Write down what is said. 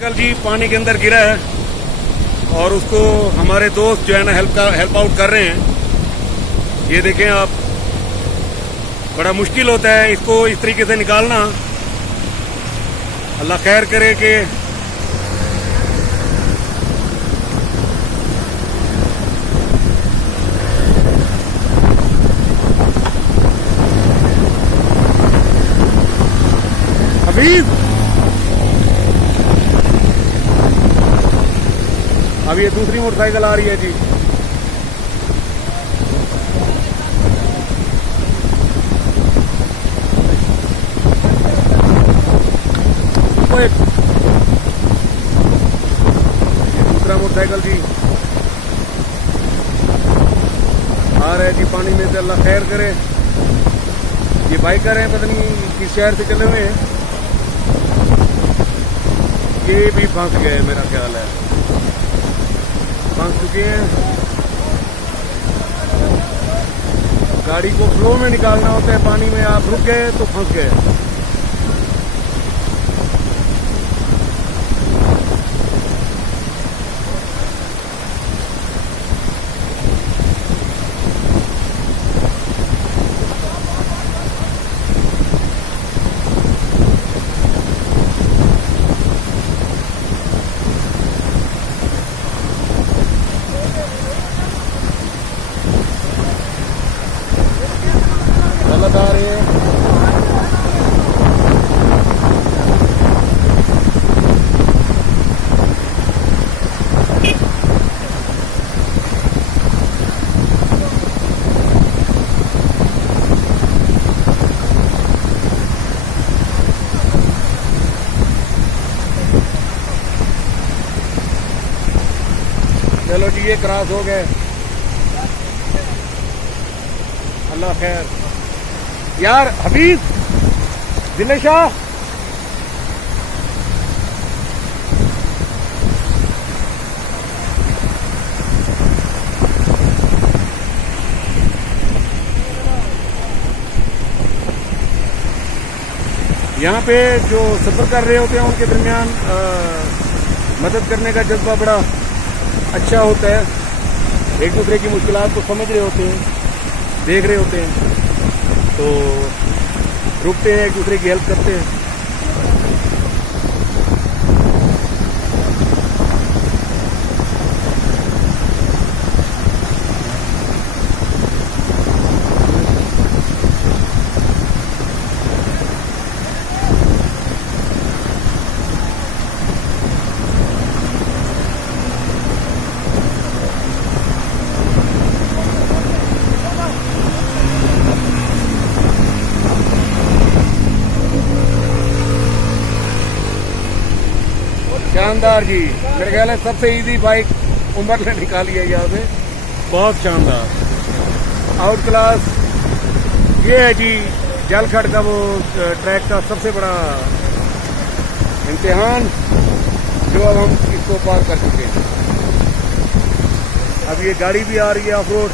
कल जी पानी के अंदर गिरा है और उसको हमारे दोस्त जो है ना हेल्प आउट कर रहे हैं। ये देखें आप, बड़ा मुश्किल होता है इसको इस तरीके से निकालना। अल्लाह खैर करे कि हफीज अब ये दूसरी मोटरसाइकिल आ रही है जी। ये दूसरा मोटरसाइकिल जी आ रहा है जी पानी में से। अल्लाह खैर करे। ये बाइकर हैं, पता नहीं किस शहर से चले हुए हैं। ये भी फंस गए, मेरा ख्याल है फंस चुके हैं। गाड़ी को फ्लो में निकालना होता है, पानी में आप रुक गए तो फंस गए। आ रहे हैं चलो जी, ये क्रॉस हो गए। अल्लाह खैर। यार हफीज, दिले शाह, यहाँ पे जो सफर कर रहे होते हैं उनके दरमियान मदद करने का जज्बा बड़ा अच्छा होता है। एक दूसरे की मुश्किलात को समझ रहे होते हैं, देख रहे होते हैं, तो रुकते हैं, एक दूसरे की हेल्प करते हैं। शानदार जी, मेरे ख्याल है सबसे इजी बाइक उमर ने निकाली है यहाँ पे। बहुत शानदार, आउट क्लास। ये है जी जलखड़ का वो ट्रैक का सबसे बड़ा इम्तिहान, जो अब हम इसको पार कर चुके हैं। अब ये गाड़ी भी आ रही है ऑफ रोड।